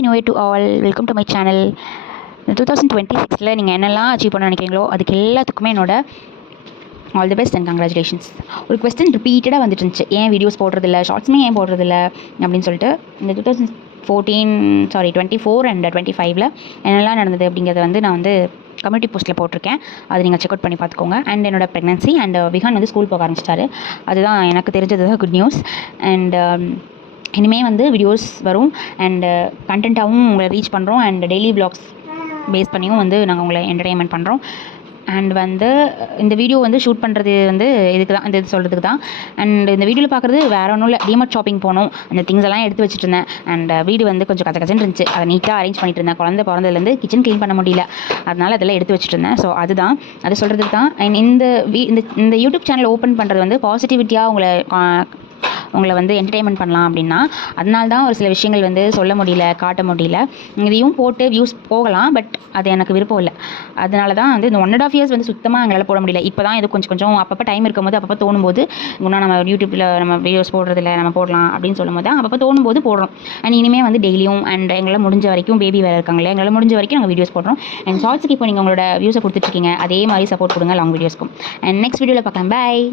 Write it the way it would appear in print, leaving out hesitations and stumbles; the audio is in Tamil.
Happy new year to all. Welcome to my channel. 2026 நீங்கள் என்னெல்லாம் அச்சீவ் பண்ண நினைக்கிறீங்களோ அதுக்கு எல்லாத்துக்குமே என்னோட all the best and congratulations. ஒரு கொஸ்டின் ரிப்பீட்டடாக வந்துட்டு இருந்துச்சு, ஏன் வீடியோஸ் போடுறதில்ல, ஷார்ட்ஸுமே ஏன் போடுறதில்ல அப்படின்னு சொல்லிட்டு. இந்த 2024 அண்ட் 25 என்னெல்லாம் நடந்தது அப்படிங்கிறத வந்து நான் வந்து கம்யூனிட்டி போஸ்ட்டில் போட்டிருக்கேன். அது நீங்கள் செக் அவுட் பண்ணி பார்த்துக்கோங்க. அண்ட் என்னோட ப்ரெக்னன்சி அண்ட் விஹான் வந்து ஸ்கூல் போக ஆரம்பிச்சிட்டாரு. அதுதான் எனக்கு தெரிஞ்சது தான் குட் நியூஸ். அண்ட் இனிமேல் வந்து வீடியோஸ் வரும் அண்ட் கண்டென்ட்டாகவும் உங்களை ரீச் பண்ணுறோம். அண்ட் டெய்லி வ்ளாக்ஸ் பேஸ் பண்ணியும் வந்து நாங்கள் உங்களை என்டர்டெயின்மெண்ட் பண்ணுறோம். அண்ட் வந்து இந்த வீடியோ வந்து ஷூட் பண்ணுறது வந்து இதுக்கு தான், இந்த இது சொல்கிறதுக்கு தான். அண்ட் இந்த வீடியோவில் பார்க்குறது வேறு ஒன்றும் இல்லை, டிமார்ட் ஷாப்பிங் போனோம். அந்த திங்ஸ் எல்லாம் எடுத்து வச்சுட்டு இருந்தேன். அண்ட் வீடு வந்து கொஞ்சம் கச்சன்னு இருந்துச்சு, அதை நீட்டாக அரேஞ்ச் பண்ணிட்டு இருந்தேன். குழந்தை பிறந்ததுலேருந்து கிச்சன் க்ளீன் பண்ண முடியல, அதனால் அதெல்லாம் எடுத்து வச்சுட்டு இருந்தேன். ஸோ அதுதான், அது சொல்கிறதுக்கு தான். அண்ட் இந்த யூடியூப் சேனல் ஓப்பன் பண்ணுறது வந்து பாசிட்டிவிட்டியாக உங்களை வந்து என்டர்டெயின்மெண்ட் பண்ணலாம் அப்படின்னா, அதனால தான் ஒரு சில விஷயங்கள் வந்து சொல்ல முடியல, காட்ட முடியல. இதையும் போட்டு வியூஸ் போகலாம், பட் அது எனக்கு விருப்பம் இல்லை. அதனால தான் வந்து இந்த 1.5 years வந்து சுத்தமாக எங்களால் போட முடியல. இப்போ தான் இது கொஞ்சம் அப்பப்போ டைம் இருக்கும்போது, அப்பப்போ தோணும்போது, இன்னும் நம்ம யூடியூப்பில் நம்ம வீடியோஸ் போடுறதில்ல, நம்ம போடலாம் அப்படின்னு சொல்லும்போது தான் அப்பப்போ தோணும்போது போடுறோம். அண்ட் இனிமேல் வந்து டெய்லியும் அண்ட் எங்களால் முடிஞ்ச வரைக்கும், பேபி வேறு இருக்காங்களே, எங்களால் முடிஞ்ச வரைக்கும் நாங்கள் வீடியோஸ் போடுறோம். அண்ட் ஷார்ட்ஸுக்கு இப்போ நீங்கள் உங்களோட வியூஸை கொடுத்துட்ருக்கீங்க, அதே மாதிரி சப்போர்ட் கொடுங்க லாங் வீடியோஸ்க்கும். அண்ட் நெக்ஸ்ட் வீடியோவில் பார்க்கலாம். பாய்.